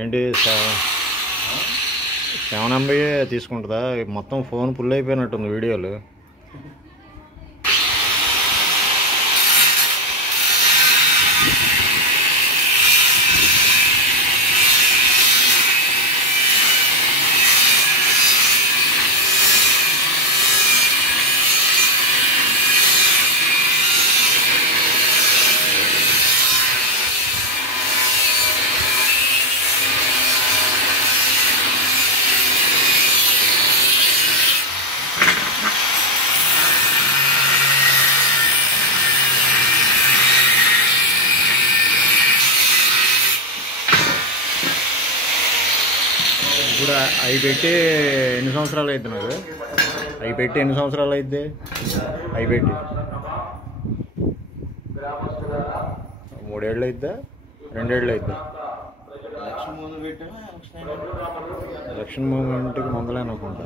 ఏంటి 7MB తీసుకుంటుందా? మొత్తం phone full అయిపోయినట్టుంది వీడియోలు. ఇప్పుడు అవి పెట్టి ఎన్ని సంవత్సరాలు అవుతుంది నాకు? అవి పెట్టి ఎన్ని సంవత్సరాలు అవుద్ది? అవి పెట్టి 3 ఏళ్ళు అవుద్దా? 2 ఏళ్ళు అవుద్దా? ఎలక్షన్ మూమెంట్కి ముందలే అనుకుంటా.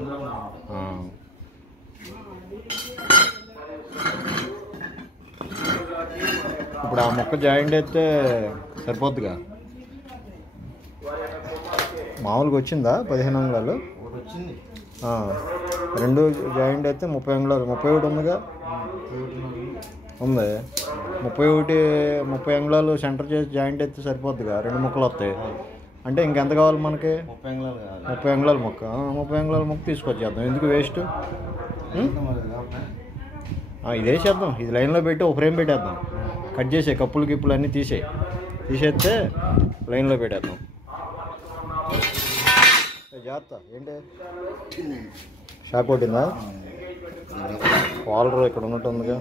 ఇప్పుడు ఆ మొక్క జాయింట్ అయితే సరిపోద్దిగా. మామూలుగా వచ్చిందా 15 అంగుళాలు? రెండు జాయింట్ అయితే 30 అంగుళాలు. 31 ఉందిగా, ఉంది 30 అంగుళాలు సెంటర్ చేసి జాయింట్ అయితే సరిపోద్దిగా. 2 ముక్కలు వస్తాయి అంటే ఇంకెంత కావాలి మనకి? 30 అంగుళాల మొక్క. 30 అంగుళాల మొక్క తీసుకొచ్చేద్దాం, ఎందుకు వేస్ట్. ఇది వేసేద్దాం, ఇది లైన్లో పెట్టి ఒక ఫ్రేమ్ పెట్టేద్దాం. కట్ చేసే కప్పులు గిప్పులు అన్నీ తీసేస్తే లైన్లో పెట్టేద్దాం. జాగ్రత్త. ఏంటి షాక్ కొట్టిందా? కాలర్ ఇక్కడ ఉన్నట్టుందిగా.